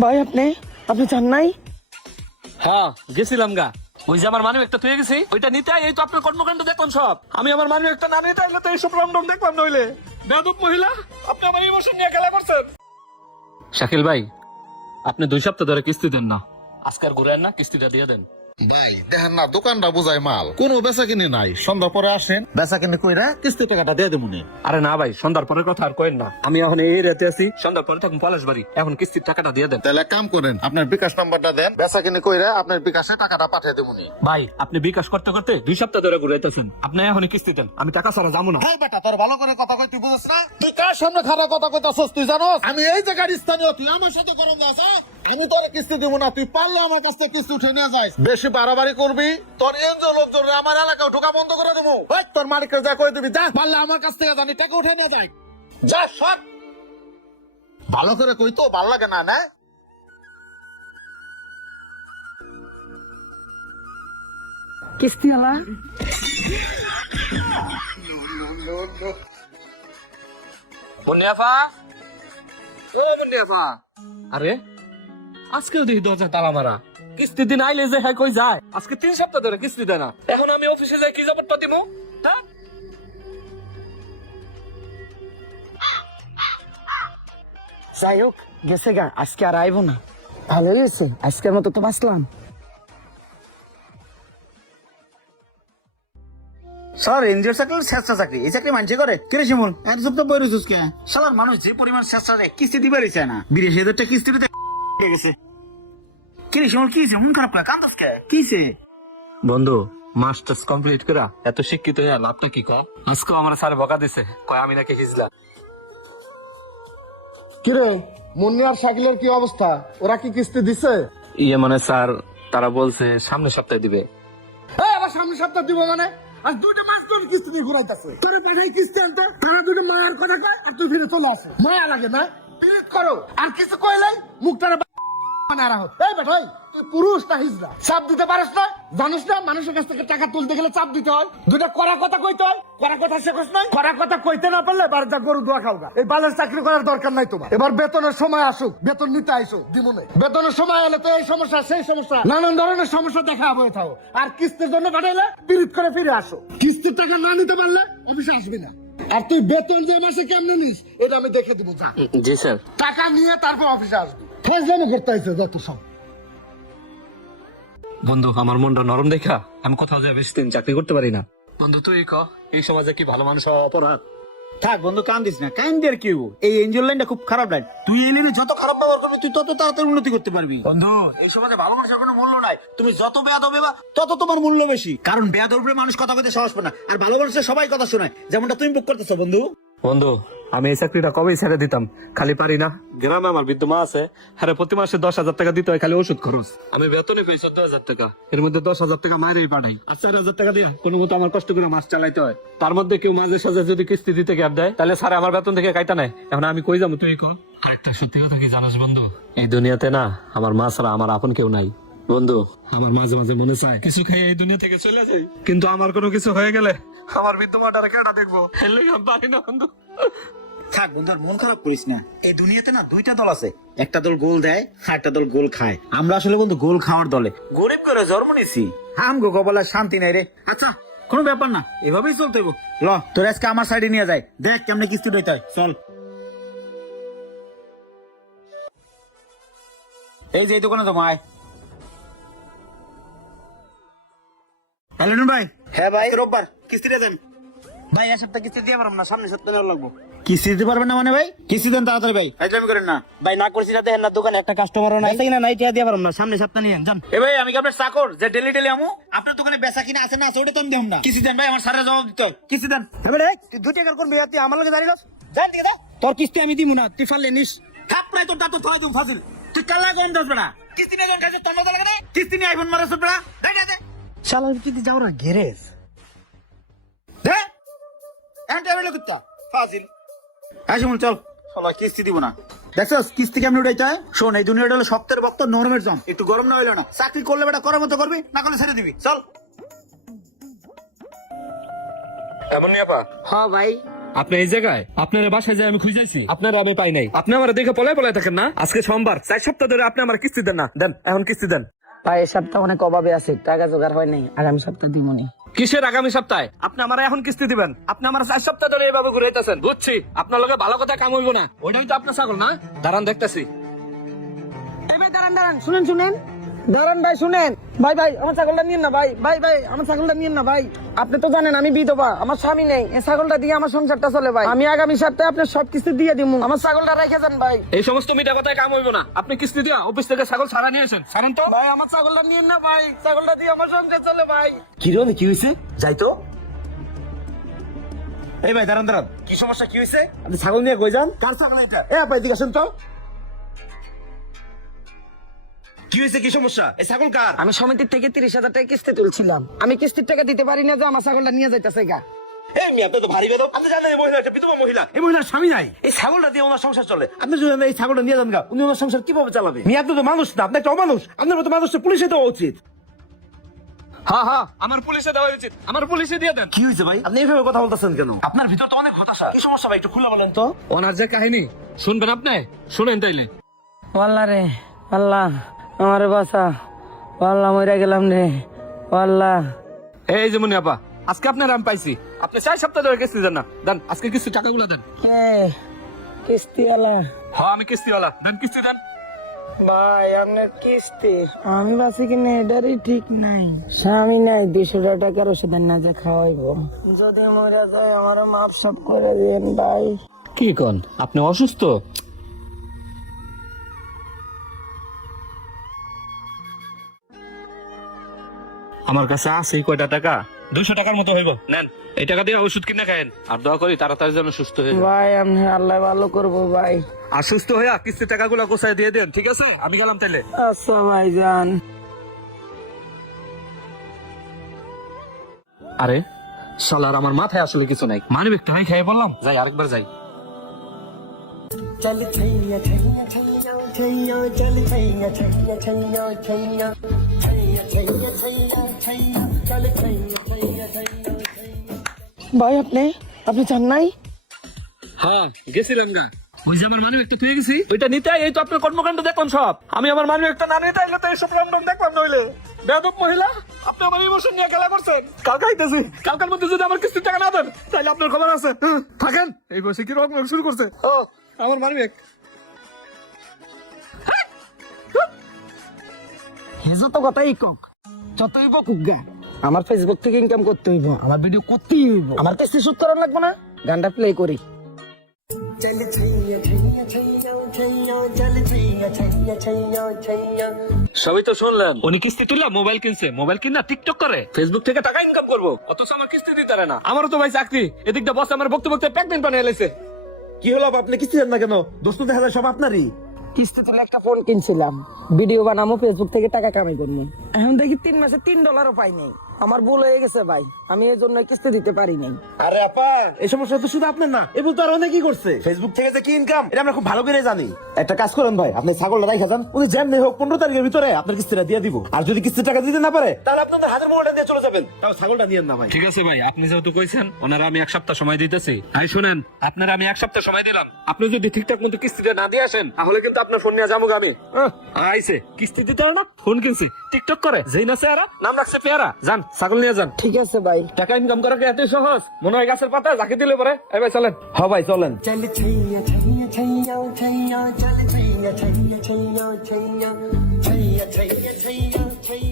ভাই আপনি আপনি চান নাই? হ্যাঁ গেছিলাম গা। ওই যে আমার মানি একটা থুয়ে গেছি, ওইটা নিতে এই তো আপনার কর্মকাণ্ড দেখলাম সব। আমি আমার মানি একটা না নিতে আইলে তো এইসব রমরম দেখলাম নইলে। বেয়াদব মহিলা, আপনি আমার ইমোশন নিয়ে খেলা করছেন। শাকিল ভাই, আপনি 2 সপ্তাহ ধরে কিস্তি দেন না, আজকে আর ঘুরেন না, কিস্তিটা দিয়ে দেন। ভাই দেখেন না দোকানটা বোঝায় মাল, কোনো বেচা কিনে নাই। সন্ধ্যা পরে আসেন, বেচা কিনে কইরা কিস্তি টাকাটা দিয়ে দেবো। আরে না ভাই, সন্ধ্যার পরের কথা আর কইেন না। আমি এখন এই রেতে আছি, সন্ধ্যার পরে তখন পলাশ বাড়ি। এখন কিস্তির টাকাটা দিয়ে দেন। তাহলে এক কাম করেন, আপনার বিকাশ নাম্বারটা দেন, বেচা কিনে কইরা আপনার বিকাশে টাকাটা পাঠিয়ে দেবো। ভাই আপনি বিকাশ করতে করতে 2 সপ্তাহ ধরে ঘুরাইতেছেন, আপনি এখন কিস্তি দেন, আমি টাকা ছাড়া যাবো না। এই বেটা, তোর ভালো করে কথা কই, তুই বুঝছ না? তুই কার সামনে খারাপ কথা কইতাছস তুই জানোস? আমি এই জায়গার স্থানীয়, তুই আমার সাথে গরম যাস। আমি তোরে কিস্তি দিব না, তুই পারলে আমার কাছ থেকে কিস্তি উঠে নিয়ে যাস। বেশি বাড়াবাড়ি করবি, তোর এনজিও লোকজন আমার এলাকায় ঢোকা বন্ধ করে দেবো। ওই তোর মালিককে যা করে দিবি, যা। পারলে আমার কাছ থেকে জানি টাকা উঠে নিয়ে যায়, যা সব। ভালো করে কই তো, ভাল লাগে না না? কিস্তিওয়ালা বন্যাফা, ও বন্যাফা। আরে আজকেও দেখি দরজা তালা মারা। কিস্তির দিন আইলে যে হ্যাঁ কই যায়। আজকে 3 সপ্তাহ ধরে কিস্তি দেয় না। এখন আমি অফিসে যাই কি জবাব পাতিমু? যাই হোক, গেছে গা, আজকে আর আইবো না। ভালো হয়েছে, আজকের মতো তো বাঁচলাম। স্যার এনজিওর চাকরি চেষ্টা চাকরি, এই চাকরি মানছে করে কিরে শিমুল এত সপ্তাহ বই রয়েছিস কে? শালার মানুষ যে পরিমাণ চেষ্টা দেয় কিস্তি দিবে রয়েছে না, 82,000 টাকা কিস্তি দিতে গেছে। কিরে শিমুল কি হয়েছে? মন খারাপ করে কান্দস কে? কি হয়েছে? বন্ধু, মাস্টার্স কমপ্লিট করা এত শিক্ষিত হয়ে লাভটা কি কয়? আজকেও আমার স্যার বকা দিছে, কয় আমি নাকি হিজলা। কিরে মুন্নি আর শাকিলের কি অবস্থা? ওরা কি কিস্তি দিছে? ইয়ে মানে স্যার, তারা বলছে সামনের সপ্তাহে দিবে। এই আবার সামনের সপ্তাহ দিব মানে? আর 2টা মাস ধরে কিস্তি দিয়ে ঘুরাইতেছে। তোরে পাঠাই কিস্তি আনতে, তারা 2টা মায়ের কথা কয় আর তুই ফিরে চলে আসে। মায়া লাগে না? পিরিত করো আর কিছু কইলাই মুখটারে নাড়া হোক। এই বেটাই, তুই পুরুষ না হিজড়া? চাপ দিতে পারিস না? জানিস না মানুষের কাছ থেকে টাকা তুলতে গেলে চাপ দিতে হয়? 2টা কড়া কথা কইতে হয়, কড়া কথা শেখস নাই? কড়া কথা কইতে না পারলে বাড়িতে গরু দোয়া খাওগা। এই বালের চাকরি করার দরকার নাই তোমার। এবার বেতনের সময় আসুক, বেতন নিতে আইসো দিমনে। বেতনের সময় এলে তো এই সমস্যা সেই সমস্যা নানান ধরনের সমস্যা দেখা হয়ে থাকো। আর কিস্তির জন্য পাঠাইলে পিরিত করে ফিরে আসো। কিস্তির টাকা না নিতে পারলে অফিসে আসবি না। আর তুই বেতন যে মাসে কেমনে নিস এটা আমি দেখে দিব। যা জি স্যার। টাকা নিয়ে তারপর অফিসে আসবি। ফাজলামো করতে আইছে যত সব। বন্ধু, আমার মনটা নরম দেখা আমি কোথাও যাই বেশি দিন চাকরি করতে পারি না। বন্ধু তুই ক, এই সমাজে কি ভালো মানুষ হওয়া অপরাধ? থাক বন্ধু, কান্দিস না, কান্দি আর কি হবো? এই এনজিওর লাইনটা খুব খারাপ লাইন। তুই এই লাইনে যত খারাপ ব্যবহার করবি তুই তত তাড়াতাড়ি উন্নতি করতে পারবি। বন্ধু, এই সমাজে ভালো মানুষের কোনো মূল্য নাই। তুমি যত বেয়াদ হবে তত তোমার মূল্য বেশি, কারণ বেয়াদ হবে মানুষ কথা কইতে সাহস পায় না, আর ভালো মানুষের সবাই কথা শোনায়, যেমনটা তুমি বুক করতেছো। বন্ধু বন্ধু, আমি এই চাকরিটা কবেই ছেড়ে দিতাম, খালি পারি না। গ্রামে আমার বৃদ্ধ মা আছে, হ্যাঁ প্রতি মাসে 10,000 টাকা দিতে হয় খালি ওষুধ খরচ। আমি বেতনে পাই 14,000 টাকা, এর মধ্যে 10,000 টাকা মায়েরই পাঠাই, আর 4,000 টাকা দিয়ে কোনো মতো আমার কষ্ট করে মাস চালাইতে হয়। তার মধ্যে কেউ মাঝে সাঝে যদি কিস্তি দিতে গ্যাপ দেয় তাহলে স্যার আমার বেতন থেকে কাইটা নেয়। এখন আমি কই যাবো তুই কর? আরেকটা সত্যি কথা কি জানাস বন্ধু, এই দুনিয়াতে না আমার মা ছাড়া আমার আপন কেউ নাই। বন্ধু, আমার মাঝে মাঝে মনে চায় কিছু খেয়ে এই দুনিয়া থেকে চলে যাই, কিন্তু আমার কোনো কিছু হয়ে গেলে আমার বৃদ্ধ মাটারে কেটা দেখবো, হেলে পারি না বন্ধু। থাক বন্ধু, আর মন খারাপ করিস না। এই দুনিয়াতে না 2টা দল আছে, একটা দল গোল দেয় আর একটা দল গোল খায়। আমরা আসলে বন্ধু গোল খাওয়ার দলে, গরিব করে জন্ম নিছি। হাম গো কপালে শান্তি নাই রে। আচ্ছা কোনো ব্যাপার না, এভাবেই চলতে হইব। ল তোর আজকে আমার সাইডে নিয়ে যায়, দেখ কেমনে কিস্তি উঠাইতে হয়। চল এই যে এই দোকানে তো মায়। হ্যালো ভাই। হ্যাঁ ভাই, রোববার কিস্তিটা দেন ভাই। এক সপ্তাহ কিস্তি দিয়ে পারবো না, সামনে সপ্তাহে নেওয়া লাগবো। কিস্তি দিতে পারবেন না মানে ভাই? কিস্তি দেন তাড়াতাড়ি ভাই, ফাইজলামি করেন না ভাই। না করছি দেখেন না, দোকানে একটা কাস্টমারও নাই না, নাই টিয়া দিয়ে পারবো না, সামনে সপ্তাহ নিয়ে যান। এ ভাই আমি কি আপনার চাকর যে ডেলি ডেলি আমু? আপনার দোকানে বেচা কিনা আছে না আছে ওটা তো আমি দেব না। কিস্তি দেন ভাই, আমার সারা জবাব দিতে হয়। কিস্তি দেন। হ্যাঁ রে, তুই 2 টাকার করবি, তুই আমার লগে দাঁড়িয়ে জান ঠিক আছে? তোর কিস্তি আমি দিব না, তুই ফাললে নিস। থাপ প্রায় তোর দাঁত থলাই দিম ফাজিল। তুই কাল্লা কম দস বেড়া, কিস্তি নিয়ে জন কাজে তোর মতো লাগে না? কিস্তি নিয়ে আইফোন মারাছ বেড়া, দেখ দে শালার যদি যাও না গ্যারেজ। দে এন্ড টেবিলে কুত্তা ফাজিল। আসুন চল, শালা কিস্তি দিব না। দেখছস কিস্তি কেমন উঠাইতে হয়? শোন, এই দুনিয়াটা হলো শক্তের ভক্ত, নরমের জম। একটু গরম না হইলো না। চাকরি করলে বেটা করার মতো করবি, না করলে ছেড়ে দিবি। চল। এমন নিয়ে পা। হ ভাই, আপনি এই জায়গায় আপনার বাসায় যায় আমি খুঁজেছি আপনার আমি পাই নাই। আপনি আমার দেখে পলায় পলায় থাকেন না। আজকে সোমবার, 4 সপ্তাহ ধরে আপনি আমার কিস্তি দেন না। দেন এখন কিস্তি দেন। ভাই এই সপ্তাহ অনেক অভাবে আছে, টাকা জোগাড় হয় নাই, আগামী সপ্তাহ দিমুনি। কিসের আগামী সপ্তাহে? আপনি আমার এখন কিস্তি দিবেন। আপনি আমার 4 সপ্তাহ ধরে এইভাবে ঘুরাইতেছেন। বুঝছি আপনার লগে ভালো কথা কাম হইব না। ওইটাই তো আপনার ছাগল না? দাঁড়ান দেখতেছি। এই ভাই দাঁড়ান দাঁড়ান, শুনেন শুনেন, দাঁড়ান ভাই শুনেন। ভাই ভাই আমার ছাগলটা নিয়েন না ভাই, ভাই ভাই আমার ছাগলটা নিয়েন না ভাই। আপনি তো জানেন আমি বিধবা, আমার স্বামী নেই, এই ছাগলটা দিয়ে আমার সংসারটা চলে ভাই। আমি আগামী সপ্তাহে আপনার সব কিস্তি দিয়ে দিমু, আমার ছাগলটা রেখে যান ভাই। এই সমস্ত মিঠা কথায় কাম হইব না। আপনি কিস্তি দিয়া অফিস থেকে ছাগল ছাড়া নিয়ে আসেন। ছাড়েন তো। ভাই আমার ছাগলটা নিয়েন না ভাই, ছাগলটা দিয়ে আমার সংসার চলে ভাই। কি রে, কি হয়েছে? যাই তো। এই ভাই দাঁড়ান দাঁড়ান, কি সমস্যা, কি হয়েছে? আপনি ছাগল নিয়ে কই যান? কার ছাগল এটা? এ আপা এদিকে আসেন তো। কি হয়েছে, কি সমস্যা? এই ছাগল কার? আমি সমিতির থেকে 30,000 টাকা কিস্তি তুলছিলাম, আমি কিস্তির টাকা দিতে পারি না, যে আমার ছাগলটা নিয়ে যাইতেছে গা। এই মিয়া, আপনি তো ভারী বেদব। আপনি জানেন এই মহিলা একটা বিধবা মহিলা, এই মহিলার স্বামী নাই, এই ছাগলটা দিয়ে ওনার সংসার চলে। আপনি যদি এই ছাগলটা নিয়ে যান গা, উনি ওনার সংসার কিভাবে চালাবে? মিয়া আপনি তো মানুষ না, আপনি একটা অমানুষ। আপনার মতো মানুষটা পুলিশে দেওয়া উচিত। হ্যাঁ হ্যাঁ, আমার পুলিশে দেওয়া উচিত। আমার পুলিশে দিয়ে দেন। কি হয়েছে ভাই, আপনি এইভাবে কথা বলতেছেন কেন? আপনার ভিতর তো অনেক হতাশা। কি সমস্যা ভাই, একটু খুলে বলেন তো। ওনার যে কাহিনী শুনবেন আপনি, শুনেন তাইলে। আল্লাহ রে আল্লাহ, আমার বাসা, আল্লাহ মরে গেলাম রে আল্লাহ। এই যে মনি আপা, আজকে আপনার আমি পাইছি। আপনি 4 সপ্তাহ ধরে কিস্তি দেন না। দেন আজকে কিছু টাকাগুলো দেন। কিস্তিওয়ালা হ্যাঁ আমি কিস্তিওয়ালা। দেন কিস্তি দেন। ভাই আপনার কিস্তি আমি বাসি কিনা এটারই ঠিক নাই, স্বামী নাই, 200 টাকার ওষুধ না যে খাওয়াইবো, যদি মরে যায় আমার মাপ সাপ করে দিন ভাই। কি কোন আপনি অসুস্থ? আমার কাছে আছে কয়টা টাকা, 200 টাকার মতো হইব। নেন এই টাকা দিয়ে ওষুধ কিনে খায়েন, আর দোয়া করি তাড়াতাড়ি যেন সুস্থ হয়ে যায়। ভাই আপনার আল্লাহ ভালো করবো ভাই। আর সুস্থ হইয়া কিস্তির টাকাগুলো গোছায় দিয়ে দেন, ঠিক আছে? আমি গেলাম তাইলে। আচ্ছা ভাই যান। আরে শালার আমার মাথায় আসলে কিছু নাই, মানে ব্যক্তি হয় খেয়ে বললাম, যাই আরেকবার যাই। চল छैया छैया छैया छैया चल छैया छैया छैया छैया छैया छैया छैया छैया चल छैया छैया छैया ভাই আপনি আপনি চান নাই? হ্যাঁ গেছিলাম গা, ওই যে আমার মানি একটা তুই গেছি, ওইটা নিতে এই তো আপনার কর্মকাণ্ড দেখলাম সব। আমি আমার মানি একটা না নিতে আইলে তো এইসব রামডম দেখলাম। নইলে বেয়াদব মহিলা, আপনি আমার ইমোশন নিয়ে খেলা করছেন। কালকে আইতেছি, কালকের মধ্যে যদি আমার কিস্তির টাকা না দেন তাহলে আপনার খবর আছে। থাকেন, এই বসে কি রকম শুরু করছে। ও আমার মানি ব্যাগ হেজো তো কথাই কক, যতই বকুক গা, আমার ফেসবুক থেকে ইনকাম করতে হইব, আমার ভিডিও করতেই হইব, আমার কিস্তি শুট করার লাগবে না। গানটা প্লে করি। চল छैया छैया छैया छैया चल छैया छैया छैया छैया। সবই তো শুনলেন, উনি কিস্তি তুললা মোবাইল কিনছে, মোবাইল কিনা টিকটক করে, ফেসবুক থেকে টাকা ইনকাম করবো, অথচ আমার কিস্তি দিতে পারে না। আমারও তো ভাই চাকরি, এদিকটা বস আমার বক্তব্য প্রেগনেন্ট বানিয়ে এলাইছে। কি হলো আপনি কিস্তি দেন না কেন? দোস্ত দেখা যায় সব আপনারই। কিস্তি তুলে একটা ফোন কিনছিলাম, ভিডিও বানাবো, ফেসবুক থেকে টাকা কামাই করবো। এখন দেখি 3 মাসে $3 পাই নাই। আমার ভুল হয়ে গেছে ভাই, আমি এই জন্য কিস্তি দিতে পারি নাই। আরে আপা, এই সমস্যা তো শুধু আপনার না, এই বলতে আর অনেকেই করছে। ফেসবুক থেকে যে কি ইনকাম, এটা আমরা খুব ভালো করে জানি। একটা কাজ করেন ভাই, আপনি ছাগলটা রাইখা যান, উনি যেমনি হোক 15 তারিখের ভিতরে আপনার কিস্তিটা দিয়ে দিব। আর যদি কিস্তির টাকা দিতে না পারে তাহলে আপনাদের হাজার মোবাইলটা দিয়ে চলে যাবেন, তাও ছাগলটা নিয়েন না ভাই। ঠিক আছে ভাই, আপনি যেহেতু কইছেন, ওনারা আমি 1 সপ্তাহ সময় দিতেছি। ভাই শুনেন, আপনারা আমি 1 সপ্তাহ সময় দিলাম, আপনি যদি ঠিকঠাক মতো কিস্তিটা না দিয়ে আসেন তাহলে কিন্তু আপনার ফোন নিয়ে যাবো আমি। আইছে কিস্তি দিতে হয় না, ফোন কিনছি, টিকটক করে, যেই না চেহারা, নাম রাখছে পেয়ারা। যান ছাগল নিয়ে যান। ঠিক আছে ভাই। টাকা ইনকাম করা কি এত সহজ? মনে হয় গাছের পাতা যাকে দিলে পরে। এই ভাই চলেন। হ্যাঁ ভাই চলেন। চল छैया छैया छैया छैया चल छैया छैया छैया छैया छैया छैया छैया छैया।